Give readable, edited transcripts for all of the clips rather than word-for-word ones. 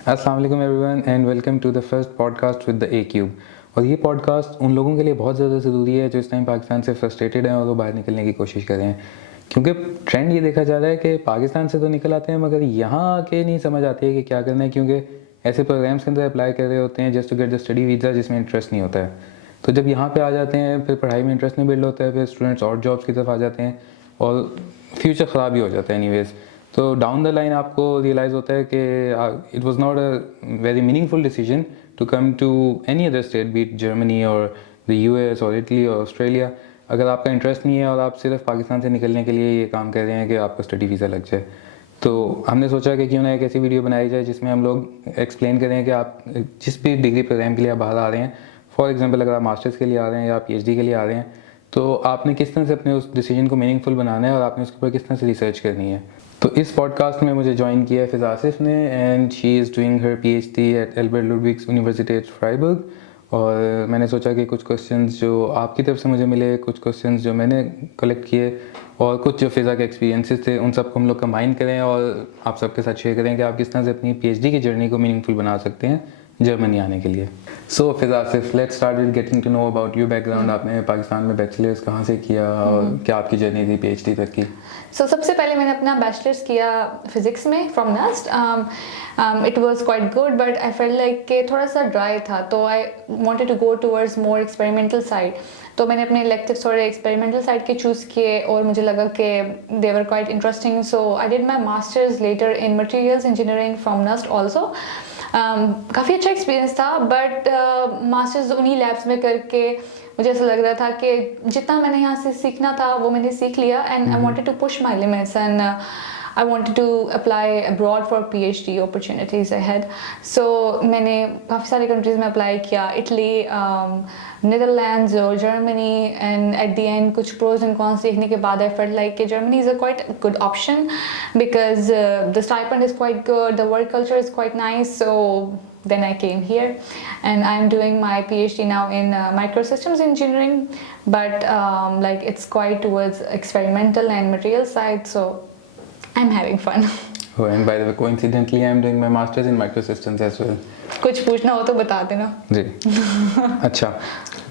अस्सलाम वालेकुम everyone and welcome to the first podcast with the A cube. और ये पॉडकास्ट उन लोगों के लिए बहुत ज़्यादा ज़रूरी है जो इस टाइम पाकिस्तान से फ्रस्ट्रेटेड हैं और वो बाहर निकलने की कोशिश कर रहे हैं, क्योंकि ट्रेंड ये देखा जा रहा है कि पाकिस्तान से तो निकल आते हैं मगर यहाँ आके नहीं समझ आती है कि क्या करना है, क्योंकि ऐसे प्रोग्राम्स के अंदर अप्लाई कर रहे होते हैं just to get the study visa जिसमें इंटरेस्ट नहीं होता है। तो जब यहाँ पे आ जाते हैं फिर पढ़ाई में इंटरेस्ट नहीं बिल्ड होता है, फिर स्टूडेंट्स और जॉब्स की तरफ आ जाते हैं और फ्यूचर ख़राब ही हो जाता है एनीवेज। तो डाउन द लाइन आपको रियलाइज़ होता है कि it was not a very meaningful decision to come to any other state, be it Germany और द यूएस और इटली और ऑस्ट्रेलिया। अगर आपका इंटरेस्ट नहीं है और आप सिर्फ पाकिस्तान से निकलने के लिए ये काम कर रहे हैं कि आपका स्टडी वीज़ा लग जाए, तो हमने सोचा कि क्यों ना एक ऐसी वीडियो बनाई जाए जिसमें हम लोग एक्सप्लेन करें कि आप जिस भी डिग्री प्रोग्राम के लिए आप बाहर आ रहे हैं, फॉर एग्जांपल अगर आप मास्टर्स के लिए आ रहे हैं या पीएचडी के लिए आ रहे हैं, तो आपने किस तरह से अपने उस डिसीजन को मीनिंगफुल बनाना है और आपने उसके ऊपर किस तरह से रिसर्च करनी है। तो इस पॉडकास्ट में मुझे ज्वाइन किया है फिज़ा आसिफ ने, and she is doing her PhD at Albert Ludwigs university at Freiburg. और मैंने सोचा कि कुछ क्वेश्चंस जो आपकी तरफ से मुझे मिले, कुछ क्वेश्चंस जो मैंने कलेक्ट किए और कुछ जो फ़िज़ा के एक्सपीरियंसेस थे उन सबको हम लोग कंबाइन करें और आप सबके साथ शेयर करें कि आप किस तरह से अपनी पीएचडी की जर्नी को मीनिंगफुल बना सकते हैं जर्मनी आने के लिए। So Fiza Asif, let's start with getting to know about your background. आपने पाकिस्तान में बैचलर्स कहाँ से किया और क्या आपकी जर्नी थी पीएचडी तक की? सबसे पहले मैंने अपना बैचलर्स किया फिजिक्स में from NUST. It was quite good but I felt like कि थोड़ा सा ड्राई था, तो I wanted to go towards more experimental side. तो मैंने अपने इलेक्टिव्स थोड़े एक्सपेरिमेंटल साइड के चूज़ किए और मुझे लगा कि they were quite interesting, so I did my masters later in materials engineering from NUST also. काफ़ी अच्छा एक्सपीरियंस था, बट मास्टर्स उन्हीं लैब्स में करके मुझे ऐसा लग रहा था कि जितना मैंने यहाँ से सीखना था वो मैंने सीख लिया, and I wanted to push my limits and I wanted to apply abroad for PhD opportunities ahead. So मैंने काफ़ी सारी कंट्रीज़ में अप्लाई किया, इटली, नीदरलैंड्स और Germany, and at the and कुछ प्रोज एंड कॉन्स देखने के बाद आई फेल्ट लाइक कि Germany is a quite good option because the stipend is quite good, the work culture is quite nice. So then I came here and I'm doing my PhD now in microsystems engineering, but like it's quite towards experimental and material side, so I'm having fun. Oh, and by the way, coincidentally, I'm doing my master's in microsystems as well. कुछ पूछना हो तो बता देना जी। अच्छा,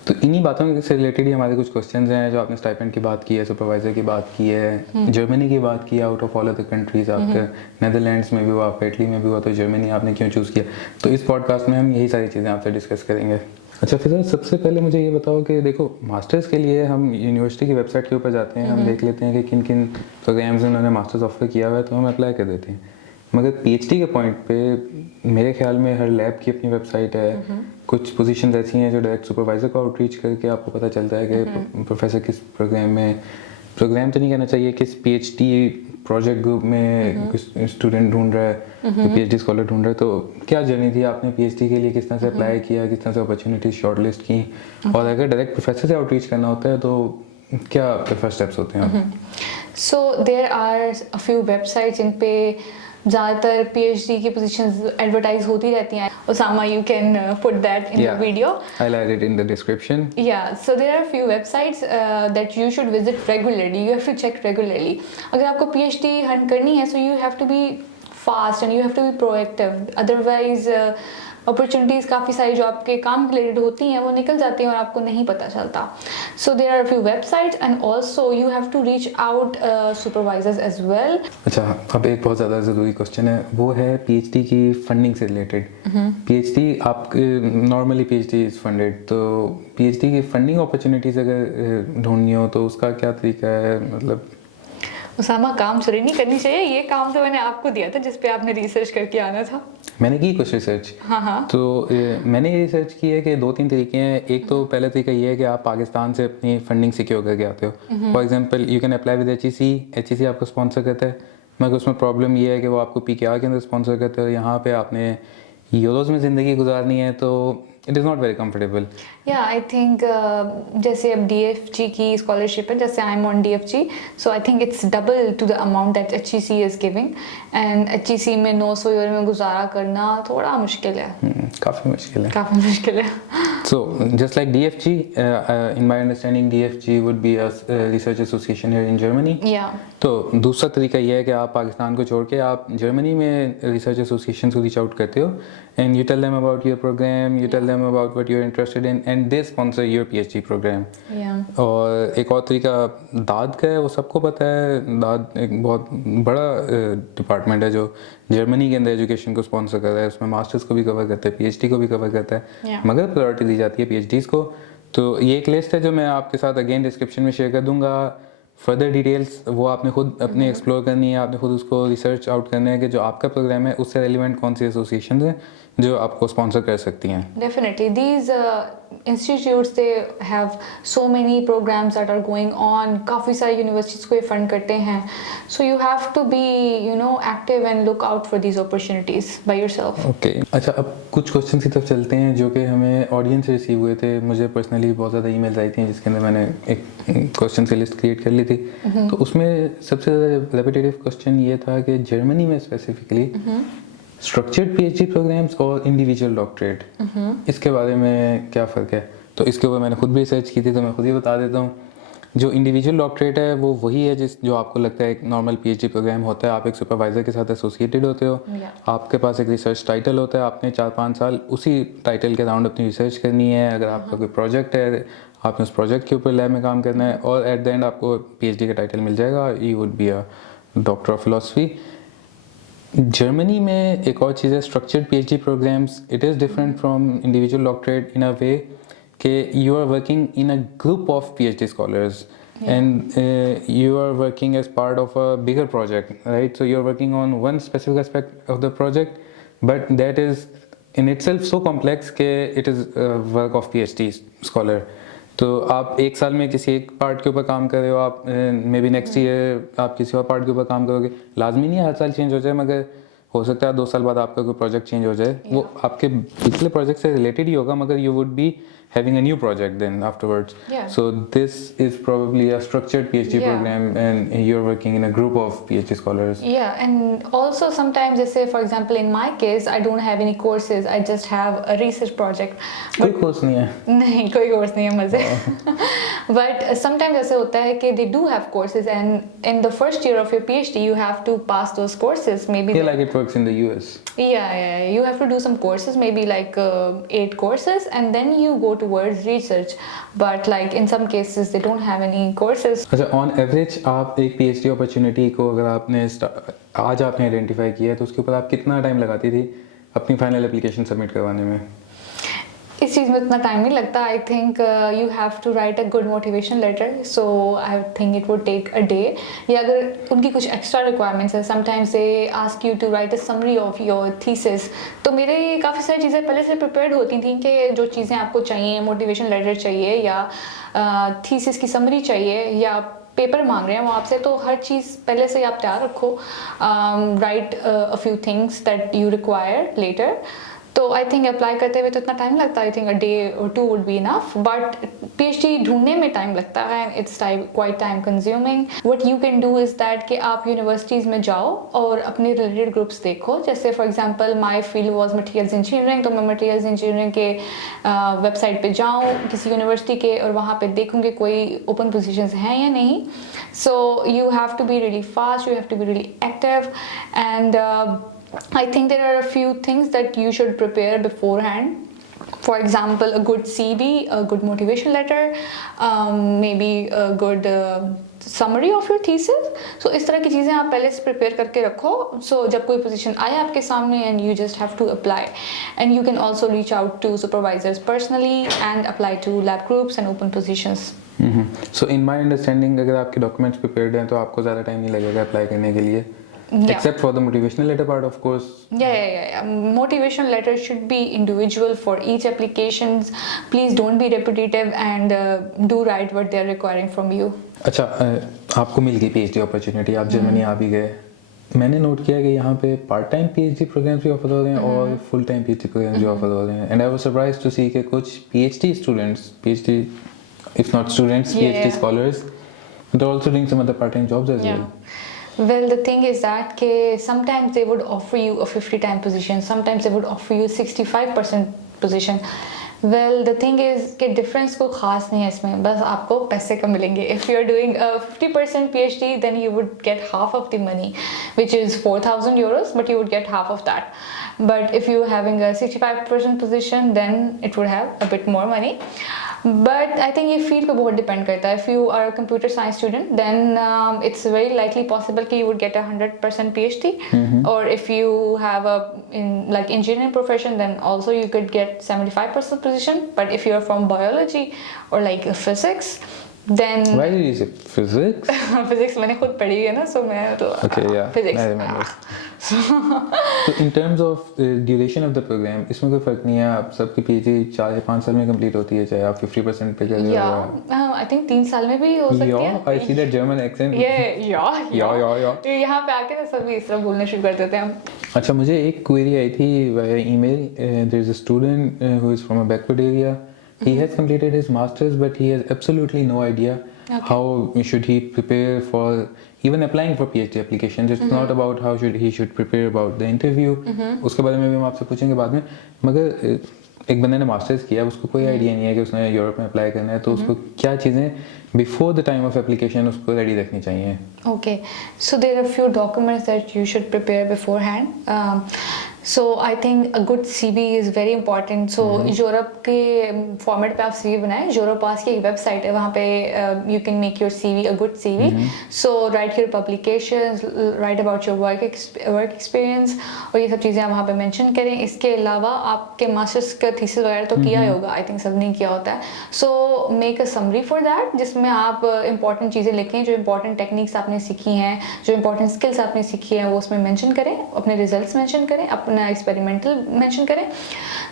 तो इन्हीं बातों से रिलेटेड ही हमारे कुछ क्वेश्चंस हैं। जो आपने स्टाइपेंड की बात की है, सुपरवाइजर की बात की है, जर्मनी की बात की है, out of all other countries आपके नेदरलैंड्स में भी हुआ, आपका इटली में भी हुआ, तो जर्मनी आपने क्यों चूज़ किया? तो इस पॉडकास्ट में हम यही सारी चीज़ें आपसे डिस्कस करेंगे। अच्छा फिर सबसे पहले मुझे ये बताओ कि देखो, मास्टर्स के लिए हम यूनिवर्सिटी की वेबसाइट के ऊपर जाते हैं, हम देख लेते हैं कि किन किन प्रोग्राम्स उन्होंने मास्टर्स ऑफर किया हुआ है, तो हम अप्लाई कर देते हैं। मगर पीएचडी के पॉइंट पे मेरे ख्याल में हर लैब की अपनी वेबसाइट है। कुछ पोजीशंस ऐसी हैं जो डायरेक्ट सुपरवाइज़र को आउटरीच करके आपको पता चलता है कि प्रोफेसर किस प्रोग्राम में, प्रोग्राम तो नहीं कहना चाहिए, किस पीएचडी प्रोजेक्ट ग्रुप में स्टूडेंट ढूंढ रहा है, पीएचडी स्कॉलर ढूंढ रहा है। तो क्या जर्नी थी आपने पीएचडी के लिए, किस तरह से अप्लाई किया, किस तरह से अपॉर्चुनिटीज शॉर्टलिस्ट की, और अगर डायरेक्ट प्रोफेसर से आउटरीच करना होता है तो क्या फर्स्ट स्टेप्स होते हैं? So there are a few websites जिन पे ज़्यादातर पीएचडी की पोजीशंस एडवर्टाइज होती रहती हैं. Osama, you can put that in the video. I'll add it in the description. Yeah, so there are few websites that you should visit regularly. You have to check regularly. अगर आपको PhD hunt करनी है, so you have to be fast and you have to be proactive. Otherwise, opportunities काफ़ी सारी जो आपके काम related होती हैं वो निकल जाती हैं और आपको नहीं पता चलता. So there are few websites and also you have to reach out supervisors as well. अच्छा, अब एक बहुत ज़्यादा ज़रूरी क्वेश्चन है, वो है पीएचडी की फंडिंग से रिलेटेड. पीएचडी आप नॉर्मली पीएचडी इज़ फंडेड, तो पीएचडी की फंडिंग अपॉर्चुनिटीज़ अगर ढूंढनी हो तो उसका क्या तरीका है? मतलब उसामा, काम चोरी नहीं करनी चाहिए. ये काम तो मैंने आपको दिया था जिस पे आपने रिसर्च करके आना था. मैंने की कुछ रिसर्च. हाँ. तो मैंने ये रिसर्च की है कि 2-3 तरीके हैं. एक तो पहला तरीका ये है कि आप पाकिस्तान से अपनी फंडिंग सिक्योर करके आते हो. For example you can apply with HEC आपको स्पॉन्सर करता है, मगर उसमें प्रॉब्लम ये है कि वो आपको पीकेआर के अंदर स्पॉन्सर करते हैं. यहाँ पे आपने यूरोज़ में ज़िंदगी गुजारनी है, तो it is not very comfortable. या आई थिंक जैसे अब डीएफजी की स्कॉलरशिप है, जैसे I am on DFG, so I think it's double two the amount that HEC is giving, and HEC में 900 यूरो में गुजारा करना थोड़ा मुश्किल है. काफ़ी मुश्किल है. काफ़ी मुश्किल है. So, just like DFG, in my understanding, DFG would be a research association here in Germany. Yeah. तो दूसरा तरीका ये है कि आप पाकिस्तान को छोड़ के आप जर्मनी में रिसर्च एसोसिएशन को रीच आउट करते हो and you tell them about your programme, you tell them about what you are interested in and they sponsor your PhD programme. और एक और तरीका दाद का है, वो सबको पता है. दाद एक बहुत बड़ा डिपार्टमेंट है जो जर्मनी के अंदर एजुकेशन को स्पॉन्सर कर रहा है. उसमें मास्टर्स को भी कवर करता है, पीएचडी को भी कवर करता है, मगर प्रायोरिटी दी जाती है पीएचडीज को. तो ये एक लिस्ट है जो मैं आपके साथ अगेन डिस्क्रिप्शन में शेयर कर दूंगा. फर्दर डिटेल्स वो आपने खुद अपने एक्सप्लोर करनी है, आपने खुद उसको रिसर्च आउट करना है कि जो आपका प्रोग्राम है उससे रेलिवेंट कौन सी एसोसिएशन हैं जो आपको स्पॉन्सर कर सकती हैं. Definitely, these institutes they have so many programs that are going on. काफ़ी सारी यूनिवर्सिटीज़ को ये फंड करते हैं. So you have to be active and look out for these opportunities by yourself. Okay. अच्छा, अब कुछ क्वेश्चन की तरफ चलते हैं जो कि हमें ऑडियंस से रिसीव हुए थे. मुझे पर्सनली बहुत ज़्यादा ईमेल्स आई थी जिसके अंदर मैंने एक क्वेश्चन की लिस्ट क्रिएट कर ली थी. तो उसमें सबसे ज़्यादा रेपिटेटिव क्वेश्चन ये था कि जर्मनी में स्पेसिफिकली स्ट्रक्चर्ड पीएचडी प्रोग्राम्स और इंडिविजुअल डॉक्टरेट, इसके बारे में क्या फ़र्क है. तो इसके ऊपर मैंने खुद भी रिसर्च की थी, तो मैं खुद ही बता देता हूँ. जो इंडिविजुअल डॉक्टरेट है वो वही है जो आपको लगता है एक नॉर्मल पीएचडी प्रोग्राम होता है. आप एक सुपरवाइज़र के साथ एसोसिएटेड होते हो, आपके पास एक रिसर्च टाइटल होता है, आपने 4-5 साल उसी टाइटल के अराउंड अपनी रिसर्च करनी है. अगर आपका कोई प्रोजेक्ट है, आपने उस प्रोजेक्ट के ऊपर लैब में काम करना है और एट द एंड आपको पीएचडी का टाइटल मिल जाएगा. You would be a doctor of philosophy. Germany में एक और चीज़ है structured PhD programmes. It is different from individual doctorate in a way कि you are working in a group of PhD scholars and you are working as part of a bigger project, right? So you are working on one specific aspect of the project, but that is in itself so complex कि it is a work of PhD scholar. तो आप एक साल में किसी एक part के ऊपर काम कर रहे हो, आप मे बी नेक्स्ट ईयर आप किसी और पार्ट के ऊपर काम करोगे. लाजमी नहीं है हर साल चेंज हो जाए, मगर हो सकता है 2 साल बाद आपका कोई प्रोजेक्ट चेंज हो जाए. वो आपके पिछले प्रोजेक्ट से रिलेटेड ही होगा, मगर you would B having a new project then afterwards. So this is probably a structured PhD program and you're working in a group of PhD scholars. And also sometimes they say, for example, in my case, I don't have any courses. I just have a research project. कोई course नहीं है? नहीं, कोई course नहीं है मज़े. But sometimes ऐसे होता है कि they do have courses and in the first year of your PhD you have to pass those courses. Maybe like it works in the US. Yeah. You have to do some courses, maybe like 8 courses, and then you go towards research. But like in some cases they don't have any courses. अच्छा, on average आप एक PhD opportunity को अगर आपने आज आपने identify किया है तो उसके ऊपर आप कितना टाइम लगाती थी अपनी फाइनल एप्लीकेशन सबमिट करवाने में? इस चीज़ में इतना टाइम नहीं लगता. I think you have to write a good motivation letter, so I think it would take a day. या अगर उनकी कुछ एक्स्ट्रा रिक्वायरमेंट्स है, sometimes they ask you to write a summary of your thesis. तो मेरे काफ़ी सारी चीज़ें पहले से प्रिपेयर्ड होती थी कि जो चीज़ें आपको चाहिए, मोटिवेशन लेटर चाहिए या थीसिस की समरी चाहिए या पेपर मांग रहे हैं वो आपसे, तो हर चीज़ पहले से आप तैयार रखो. Write a few things that you require later. तो आई थिंक अप्लाई करते हुए तो इतना टाइम लगता है. आई थिंक अ डे और 2 would be enough. But PhD ढूंढने में टाइम लगता है. It's quiet time consuming. What you can do is that कि आप यूनिवर्सिटीज़ में जाओ और अपने रिलेटेड ग्रुप्स देखो. जैसे for example my field was materials engineering, तो मैं मटेरियल्स इंजीनियरिंग के वेबसाइट पे जाऊँ किसी यूनिवर्सिटी के और वहाँ पे देखूँगी कोई ओपन पोजीशंस हैं या नहीं. So you have to be really fast, you have to be really active, and I think there are a few things that you should prepare beforehand. For example, a good CV, a good motivation letter, maybe a good summary of your thesis. So इस तरह की चीज़ें आप पहले से prepare करके रखो. So जब कोई position आए आपके सामने and you just have to apply. And you can also reach out to supervisors personally and apply to lab groups and open positions. So in my understanding अगर आपके documents prepared हैं तो आपको ज़्यादा टाइम नहीं लगेगा apply करने के लिए. Except for the motivational letter part, of course. Yeah. Motivation letter should be individual for each applications. Please don't be repetitive and do write what they are requiring from you. अच्छा, आपको मिल गई PhD opportunity, आप Germany आ भी गए. मैंने note किया कि यहाँ पे पार्ट टाइम PhD प्रोग्राम्स भी ऑफर हो रहे हैं और फुल टाइम PhD प्रोग्राम्स भी ऑफर हो रहे हैं. And I was surprised to see कि कुछ PhD students, PhD if not students, PhD scholars, they're also doing some other part time jobs as well. Well, the thing is that ke sometimes they would offer you a 50-time position, sometimes they would offer you 65% position. Well, the thing is कि difference कोई खास नहीं है इसमें, बस आपको पैसे कम मिलेंगे. If you're doing a 50% PhD, then you would get half of the money, which is 4,000 euros, but you would get half of that. But if you're having a 65% position, then it would have a bit more money. But I think ये field पे बहुत depend करता है. If you are a computer science student, then it's very likely possible कि you would get a 100% PhD. Or if you have a like engineering profession, then also you could get 75% position. But if you're from biology or like physics, then Why did you say physics? physics मैंने खुद पढ़ी है ना, so मैं तो Okay, yeah, physics. I remember. So in terms of duration of the program, इसमें कोई फर्क नहीं है. आप सबकी PhD 4 या 5 साल में कंप्लीट होती है, चाहे आप 50% पे कर रहे हो. Yeah, I think 3 साल में भी हो सकती है. Yeah, I see that German accent. Yeah. यहाँ पे आके ना सभी इस तरह बोलने शुरू कर देते हैं हम. अच्छा, मुझे एक क्वेरी आई थी via email. There is a student who is from a backward area. He has completed his masters, but he has absolutely no idea how should he prepare for even applying for PhD applications. It's not about how he should prepare about the interview. उसके बारे में भी हम आपसे पूछेंगे बाद में. मगर एक बंदे ने मास्टर्स किया, उसको कोई आइडिया नहीं है कि उसने यूरोप में अप्लाई करना है, तो उसको क्या चीज़ें before the time of application उसको रेडी रखनी चाहिए? Okay, so there are a few documents that you should prepare beforehand. So I think a good CV is very important. So Europe के फॉर्मेट पे आप CV बनाएं. Europass की एक website है, वहाँ पे you can make your CV a good CV. So write your publications, write about your work experience, और ये सब चीज़ें आप वहाँ पे mention करें. इसके अलावा आपके मास्टर्स का थीसिस वगैरह तो किया ही होगा, I think सबने किया होता है. So make a summary for that, जिसमें आप important चीज़ें लिखें, जो important techniques आपने सीखी हैं, जो important skills आपने सीखी हैं, वो उसमें mention करें, अपने results mention करें, अपना एक्सपेरिमेंटल मेंशन करें.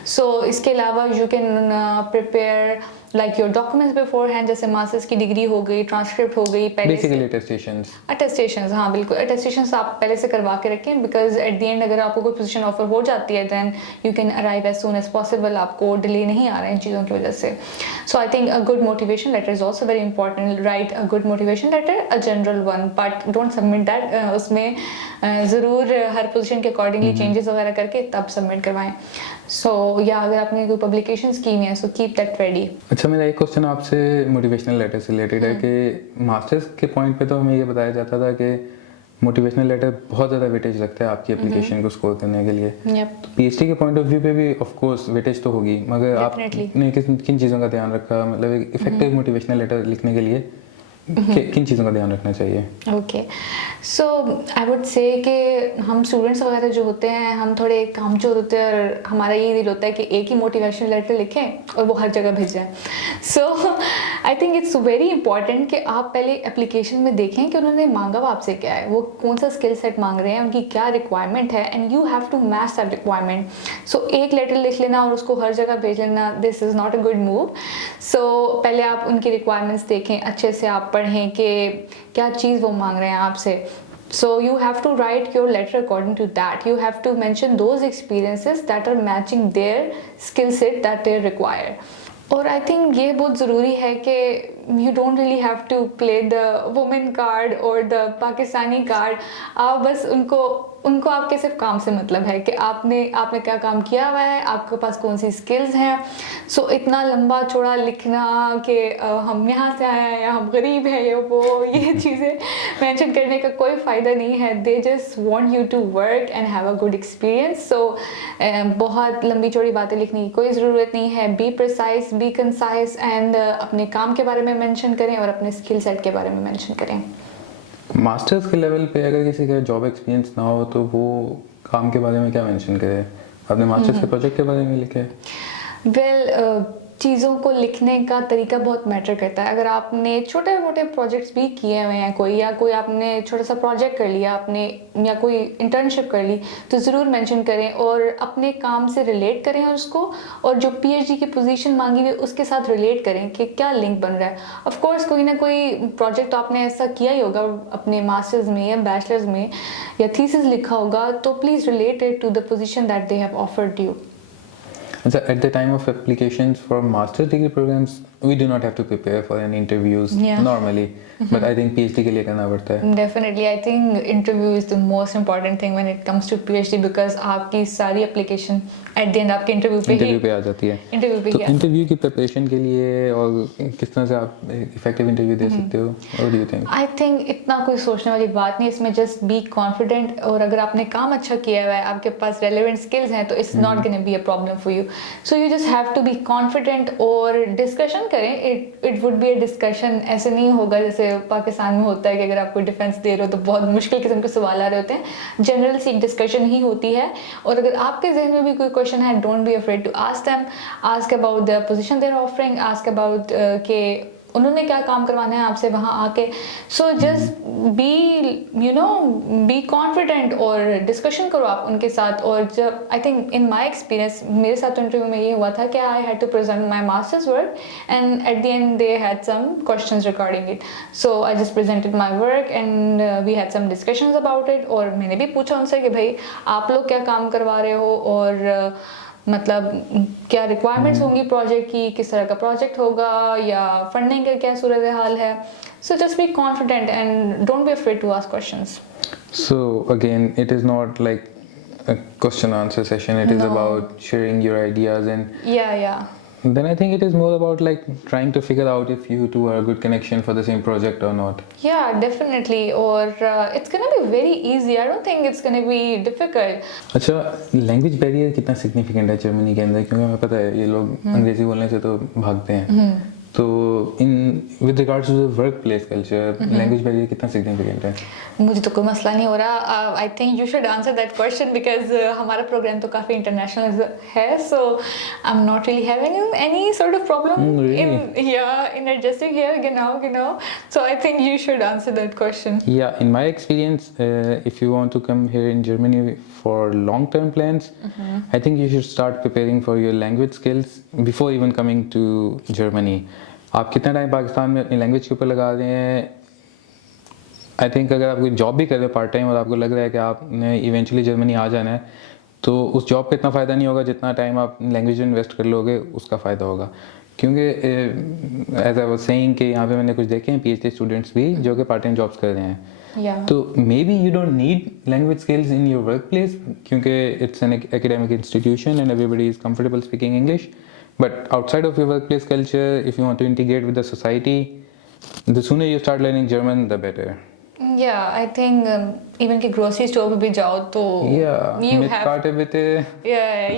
सो इसके अलावा you can prepare like your documents beforehand, जैसे मास्टर्स की डिग्री हो गई, ट्रांसक्रिप्ट हो गई, पहले बेसिकली अटेस्टेशंस. हाँ बिल्कुल, अटेस्टेशंस आप पहले से करवा के रखें, बिकॉज एट द एंड अगर आपको कोई पोजीशन ऑफर हो जाती है, then you can arrive as soon as possible. आपको डिले नहीं आ रहा है इन चीज़ों की वजह से. So I think a good motivation letter is also very important. Right a good motivation letter, a general one, but don't submit that. उसमें ज़रूर हर पोजीशन के अकॉर्डिंगली चेंजेस वगैरह करके तब सबमिट करवाएं. सो या अगर आपने कोई पब्लिकेशंस की हैं, सो कीप दैट रेडी. अच्छा, मेरा एक क्वेश्चन आपसे मोटिवेशनल लेटर से रिलेटेड है कि मास्टर्स के पॉइंट पे तो हमें ये बताया जाता था कि मोटिवेशनल लेटर बहुत ज़्यादा वेटेज लगता है आपकी एप्लीकेशन को स्कोर करने के लिए. पीएचडी के पॉइंट ऑफ व्यू पे भी ऑफ कोर्स वेटेज तो होगी, मगर आपने किन चीज़ों का ध्यान रखा, मतलब एक इफेक्टिव मोटिवेशनल लेटर लिखने के लिए किन चीज़ों का ध्यान रखना चाहिए? Okay, so I would say कि हम स्टूडेंट्स वगैरह जो होते हैं, हम थोड़े कामचोर होते हैं, और हमारा ये दिल होता है कि एक ही मोटिवेशनल लेटर लिखें और वो हर जगह भेजें. So I think it's very important कि आप पहले एप्लीकेशन में देखें कि उन्होंने मांगा वो आपसे क्या है, वो कौन सा स्किल सेट मांग रहे हैं, उनकी क्या रिक्वायरमेंट है, and you have to match that requirement. So एक लेटर लिख लेना और उसको हर जगह भेज लेना, this is not a good move. So पहले आप उनकी रिक्वायरमेंट्स देखें, अच्छे से आप पढ़ें कि क्या चीज़ वो मांग रहे हैं आपसे. So you have to write your letter according to that. You have to mention those experiences that are matching their skill set that they require. और आई थिंक ये बहुत ज़रूरी है कि you don't really have to play the women card और the Pakistani card. आप बस उनको आपके सिर्फ काम से मतलब है कि आपने क्या काम किया हुआ है, आपके पास कौन सी स्किल्स हैं. सो इतना लंबा चौड़ा लिखना कि हम यहाँ से आए हैं या हम गरीब हैं या वो ये चीज़ें मेंशन करने का कोई फ़ायदा नहीं है. They just want you to work and have a good experience. So बहुत लंबी चौड़ी बातें लिखने की कोई ज़रूरत नहीं है. Be precise, B concise, and अपने काम के बारे में मेंशन करें और अपने स्किल सेट के बारे में मेंशन करें. मास्टर्स के लेवल पे अगर किसी का जॉब एक्सपीरियंस ना हो तो वो काम के बारे में क्या मेंशन करे? आपने मास्टर्स के प्रोजेक्ट के बारे में लिखे? वेल, चीज़ों को लिखने का तरीका बहुत मैटर करता है. अगर आपने छोटे मोटे प्रोजेक्ट्स भी किए हुए हैं कोई आपने छोटा सा प्रोजेक्ट कर लिया आपने, या कोई इंटर्नशिप कर ली, तो ज़रूर मेंशन करें और अपने काम से रिलेट करें उसको, और जो पीएचडी की पोजीशन मांगी हुई उसके साथ रिलेट करें कि क्या लिंक बन रहा है. ऑफ कोर्स कोई ना कोई प्रोजेक्ट तो आपने ऐसा किया ही होगा अपने मास्टर्स में या बैचलर्स में, या थीसिस लिखा होगा, तो please relate it to the position that they have offered you. अच्छा, at the time of applications for master's degree programs, we do not have to prepare for any interviews normally, but I think PhD के लिए करना पड़ता है. Definitely, I think interview is the most important thing when it comes to PhD because आपकी सारी application at the end आपके interview पे आ जाती है. Interview पे तो इंटरव्यू की प्रिपरेशन के लिए और किस तरह से आप इफेक्टिव इंटरव्यू दे सकते हो? What do you think? I think इतना कोई सोचने वाली बात नहीं, इसमें just be confident और अगर आपने काम अच्छा किया हुआ है, आपके पास relevant skills हैं, तो it's not gonna be a problem for you. So you just have to be confident और discussion करें. It would be a discussion. ऐसे नहीं होगा जैसे पाकिस्तान में होता है कि अगर आप कोई डिफेंस दे रहे हो तो बहुत मुश्किल किस्म के सवाल आ रहे होते हैं. जनरल सी डिस्कशन ही होती है और अगर आपके जहन में भी कोई क्वेश्चन है, don't be afraid to ask them. Ask about the position they are offering, ask about के उन्होंने क्या काम करवाना है आपसे वहाँ आके. सो जस्ट बी कॉन्फिडेंट और डिस्कशन करो आप उनके साथ. और जब I think in my experience मेरे साथ इंटरव्यू में ये हुआ था कि I had to present my masters work and at the end they had some questions regarding it. So I just presented my work and we had some discussions about it. और मैंने भी पूछा उनसे कि भाई आप लोग क्या काम करवा रहे हो और मतलब क्या रिक्वायरमेंट्स होंगी प्रोजेक्ट की, किस तरह का प्रोजेक्ट होगा या फंडिंग का क्या सूरत हाल है. So just be confident and don't be afraid to ask questions. So again, it is not like a question answer session. It is about sharing your ideas, and yeah. then I think it is more about like trying to figure out if you two are a good connection for the same project or not. Yeah, definitely. Or it's gonna be very easy. I don't think it's gonna be difficult. अच्छा, language barrier कितना significant है Germany के अंदर? क्योंकि हमें पता है ये लोग अंग्रेजी बोलने से तो भागते हैं. तो in with regards to the work place culture, language barrier कितना सिग्निफिकेंट है? मुझे तो कोई मसला नहीं हो रहा. I think you should answer that question because हमारा प्रोग्राम तो काफ़ी इंटरनेशनल है. So I am not really having any sort of problem in adjusting here genau. So I think you should answer that question. Yeah, in my experience, if you want to come here in Germany for long-term plans, I think you should start preparing for your language skills before even coming to Germany. आप कितना time Pakistan में अपनी language के ऊपर लगा रहे हैं? I think अगर आप कोई जॉब भी कर रहे हो पार्ट टाइम और आपको लग रहा है कि आपने इवेंचुअली जर्मनी आ जाना है, तो उस जॉब का इतना फ़ायदा नहीं होगा जितना टाइम आप लैंग्वेज में इन्वेस्ट कर लोगे उसका फ़ायदा होगा. क्योंकि एज आई वाज सेइंग कि यहाँ पे मैंने कुछ देखे हैं PhD स्टूडेंट्स भी जो कि पार्ट टाइम जॉब्स कर रहे हैं. तो maybe you don't need language skills in your work place क्योंकि it's an academic institution and everybody is comfortable speaking English. But outside of your workplace culture, if you want to integrate with the society, the sooner you start learning German, the better. Yeah, I think even कि grocery store पे भी जाओ तो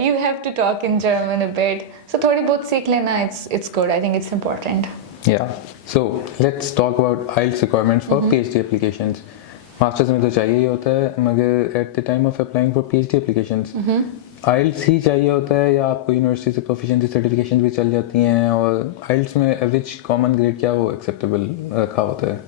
you have to talk in German a bit. So थोड़ी बहुत सीख लेना, it's good. I think it's important. Yeah. So let's talk about IELTS requirements for PhD applications. Masters में तो चाहिए ही होता है, मगर at the time of applying for PhD applications, IELTS ही चाहिए होता है या आपको यूनिवर्सिटी से प्रोफिशिएंसी सर्टिफिकेशन भी चल जाती हैं? और IELTS में एवरेज कॉमन ग्रेड क्या वो एक्सेप्टेबल रखा होता है?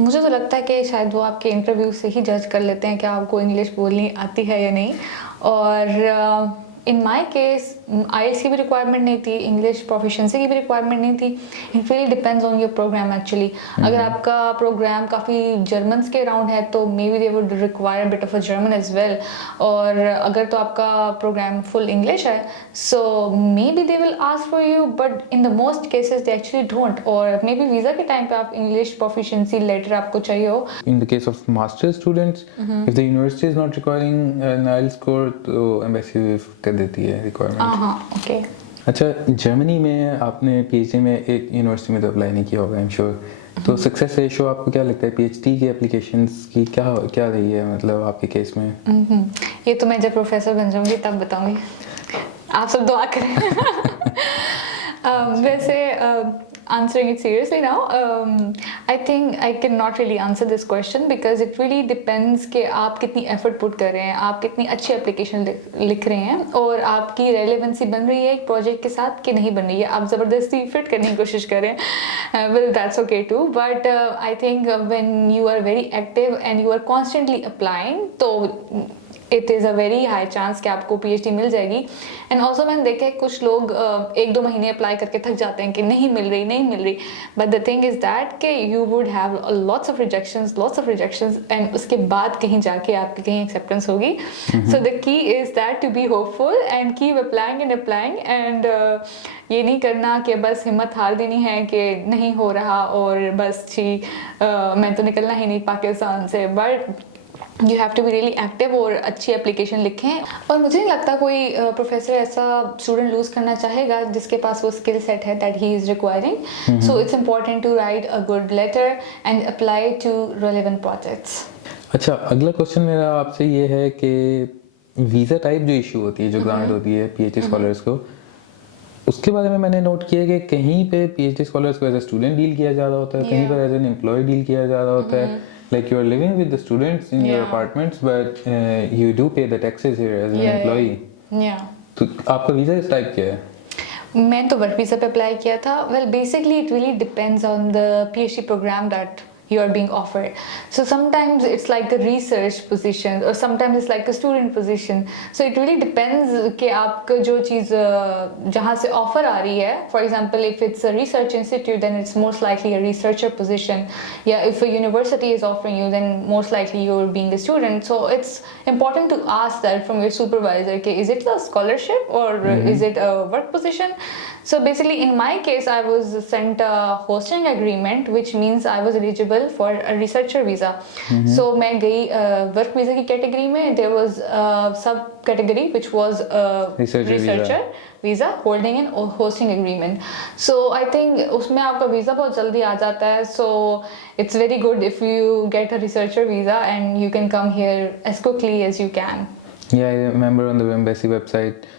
मुझे तो लगता है कि शायद वो आपके इंटरव्यू से ही जज कर लेते हैं कि आपको इंग्लिश बोलनी आती है या नहीं. और इन माई केस IELTS की भी रिक्वायरमेंट नहीं थी, इंग्लिश प्रोफिशिएंसी की भी रिक्वायरमेंट नहीं थी. It really depends on your program actually. अगर आपका प्रोग्राम काफ़ी जर्मन्स के अराउंड है तो maybe they would require bit of a German as well. और अगर तो आपका प्रोग्राम फुल इंग्लिश है so maybe they will ask for you, but in the most cases they actually don't. और maybe visa के time पे आप English proficiency letter आपको चाहिए हो. In the case of masters students, if the university is not requiring an IELTS score तो embassy देती है रिक्वायरमेंट. ओके. अच्छा, जर्मनी में आपने PhD में एक यूनिवर्सिटी में तो अप्लाई नहीं किया होगा आई एम श्योर. तो सक्सेस रेशियो आपको क्या लगता है PhD की एप्लीकेशंस की क्या रही है मतलब आपके केस में? ये तो मैं जब प्रोफेसर बन जाऊंगी तब बताऊंगी. आप सब दुआ करें. वैसे answering it seriously now, I think I cannot really answer this question because it really depends कि आप कितनी effort put कर रहे हैं, आप कितनी अच्छी application लिख रहे हैं और आपकी relevancy बन रही है एक project के साथ कि नहीं बन रही है. आप ज़बरदस्ती fit करने की कोशिश करें, well that's okay too, but I think when you are very active and you are constantly applying, तो it is a very high chance कि आपको PhD मिल जाएगी. एंड ऑल्सो मैंने देखा है कुछ लोग 1-2 महीने अप्लाई करके थक जाते हैं कि नहीं मिल रही. But the thing is that कि you would have lots of rejections and उसके बाद कहीं जाके आपकी कहीं एक्सेप्टेंस होगी. So the key is that to be hopeful and keep applying and ये नहीं करना कि बस हिम्मत हार देनी है कि नहीं हो रहा और बस मैं तो निकलना ही नहीं पाकिस्तान से. But you have to be really active और अच्छी एप्लीकेशन लिखें. और मुझे नहीं लगता कोई प्रोफेसर ऐसा स्टूडेंट लूज करना चाहेगा जिसके पास वो स्किल सेट है that he is requiring. So it's important to write a good letter and apply to relevant projects. अच्छा, अगला क्वेश्चन मेरा आपसे ये है कि वीज़ा टाइप जो इशू होती है, जो ग्रांट होती है PhD स्कॉलर्स को, उसके बारे में मैंने नोट किया कि कहीं पे PhD स्कॉलर्स को एज अ स्टूडेंट डील किया जा रहा होता है, कहीं पर एज एन एम्प्लॉय डील किया जा रहा होता है. Like you are living with the students in your apartments, but you do pay the taxes here as an employee. Yeah. तो आपका वीज़ा इस टाइप क्या है? मैं तो वर्क वीज़ा पे अप्लाई किया था. Well basically it really depends on the PhD programme that you are being offered. So sometimes it's like a research position or sometimes it's like a student position. So it really depends कि आपको जो चीज़ जहाँ से offer आ रही है. For example, if it's a research institute, then it's most likely a researcher position. Yeah, if a university is offering you, then most likely you're being a student. So it's important to ask that from your supervisor. Okay, is it a scholarship or is it a work position? So basically, in my case, I was sent a hosting agreement, which means I was eligible for a researcher visa. So मैं गई work visa की category में. There was a sub category which was a researcher visa holding an hosting agreement. So I think उसमें आपका visa बहुत जल्दी आ जाता है. So it's very good if you get a researcher visa and you can come here as quickly as you can. Yeah, I remember on the embassy website.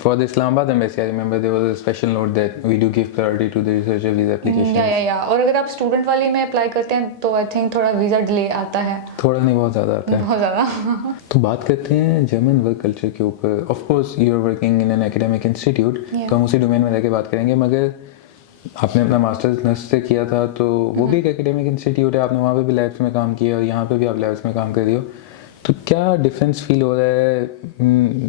For the Islamabad embassy, I remember there was a special note that we do give priority to the researcher visa applications. Yeah. और अगर आप student वाली में apply करते हैं तो I think थोड़ा visa delay आता है. थोड़ा नहीं, बहुत ज़्यादा आता है. बहुत ज़्यादा. तो बात करते हैं जर्मन वर्क कल्चर के ऊपर. Of course you are working in an academic institute, तो हम उसी डोमेन में रह के बात करेंगे. मगर आपने अपना मास्टर्स नर्स से किया था, तो वो भी एक एकेडमिक इंस्टीट्यूट है. आपने वहाँ पे भी लैब्स में काम किया और यहाँ पे भी आप लैब्स में काम कर रही हो. तो क्या डिफरेंस फील हो रहा है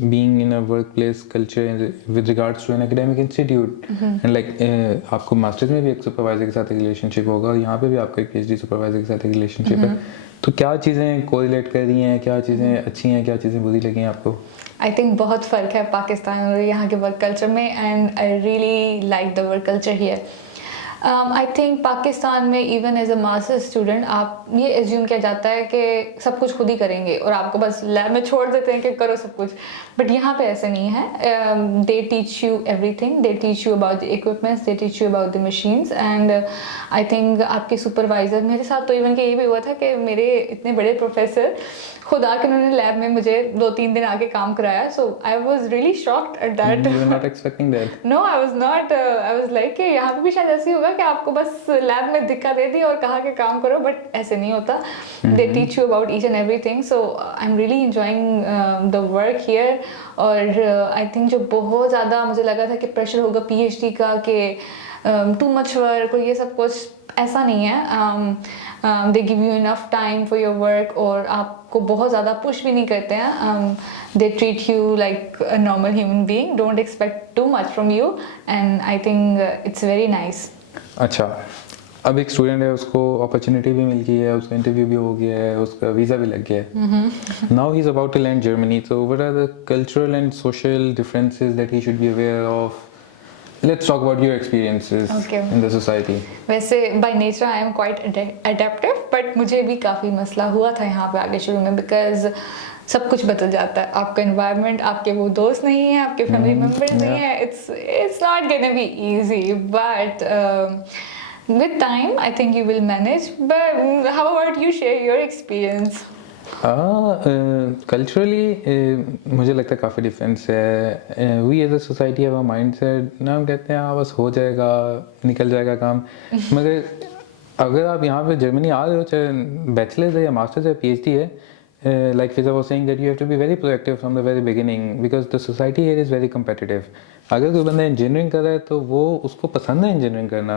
being in a work place culture with regards to an academic institute? And like आपको मास्टर्स में भी एक सुपरवाइजर के साथ एक रिलेशनशिप होगा और यहाँ पे भी आपका एक PhD सुपरवाइजर के साथ एक रिलेशनशिप है. तो क्या चीज़ें कोरिलेट कर रही हैं, क्या चीज़ें अच्छी हैं, क्या चीज़ें बुरी लगी हैं आपको? आई थिंक बहुत फ़र्क है पाकिस्तान और यहाँ के वर्क कल्चर में. And I really like the work culture here. I think Pakistan में even as a masters student आप ये एज्यूम किया जाता है कि सब कुछ खुद ही करेंगे और आपको बस लैब में छोड़ देते हैं कि करो सब कुछ. बट यहाँ पे ऐसा नहीं है. They teach you everything. They teach you about the equipments, they teach you about the machines. And I think आपके सुपरवाइज़र, मेरे साथ तो इवन के ये भी हुआ था कि मेरे इतने बड़े प्रोफेसर खुद आके उन्होंने लैब में मुझे 2-3 दिन आके काम कराया. So I was really shocked at that. You were not expecting that? No, I was not. I was like कि यहाँ पे भी शायद ऐसे ही होगा कि आपको बस लैब में दिक्कत दे दी और कहा कि काम करो. बट ऐसे नहीं होता. They teach you about each and everything. So I am really enjoying the work here. और आई थिंक जो बहुत ज़्यादा मुझे लगा था कि प्रेशर होगा PhD का कि टू मच वर्क और ये सब कुछ, ऐसा नहीं है. They give you enough time for your work और आपको बहुत ज़्यादा पुश भी नहीं करते हैं. They treat you like a normal human being. Don't expect too much from you and I think it's very nice. अच्छा, अब एक स्टूडेंट है, उसको अपॉर्चुनिटी भी मिल गई है, उसका इंटरव्यू भी हो गया है, उसका वीज़ा भी लग गया है. Now he is about to land Germany. So what are the cultural and social differences that he should be aware of? Let's talk about your experiences in the society. वैसे by nature I am quite adaptive, but मुझे भी काफ़ी मसला हुआ था यहाँ पे आगे शुरू में, because सब कुछ बदल जाता है. आपका environment, आपके वो दोस्त नहीं है, आपके family members नहीं है. It's not gonna be easy, but with time I think you will manage. But how about you share your experience? Culturally मुझे लगता है काफ़ी डिफरेंस है. We as a society have a mindset ना, हम कहते हैं बस हो जाएगा, निकल जाएगा काम. मगर अगर आप यहाँ पे जर्मनी आ रहे हो, चाहे बैचलर्स है या मास्टर्स है, PhD है, like Fiza was saying that you have to be very proactive from the very beginning because the society here is very competitive. अगर कोई बंदा इंजीनियरिंग कर रहा है तो वो उसको पसंद है इंजीनियरिंग करना.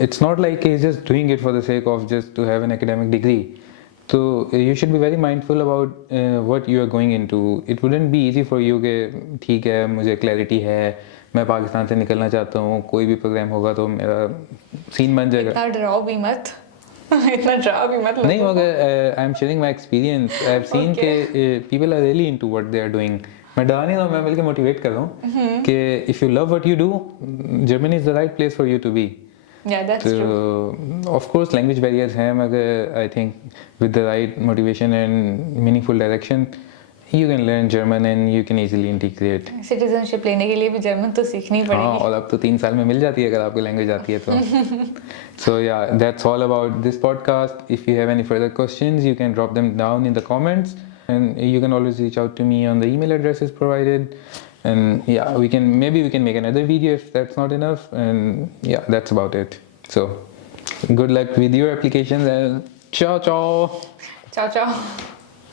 It's not like he's just doing it for the sake of just to have an academic degree. So you should be very mindful about what you are going into. It wouldn't be easy for you कि ठीक है मुझे clarity है, मैं पाकिस्तान से निकलना चाहता हूँ, कोई भी प्रोग्राम होगा तो मेरा सीन बन जाएगा. इतना डराओ भी मत इतना डराओ भी मत नहीं लोगों को। मगर I am sharing my experience. I have seen Okay. के people are really into what they are doing. मैं डरा नहीं रहा हूँ, मैं बल्कि मोटिवेट कर रहा हूँ कि if you love what you do, Germany is the right place for you to be. Yeah, that's true. So of course language barriers हैं, मगर I think with the right motivation and meaningful direction you can learn German and you can easily integrate. Citizenship लेने के लिए भी German तो सीखनी हाँ, पड़ेगी। और अब तो 3 साल में मिल जाती है अगर आपको लैंग्वेज आती है तो. So yeah, that's all about this podcast. If you have any further questions, you can drop them down in the comments, and you can always reach out to me on the email addresses provided. And yeah, we can make another video if that's not enough. And yeah, that's about it. So good luck with your applications and ciao ciao. Ciao ciao.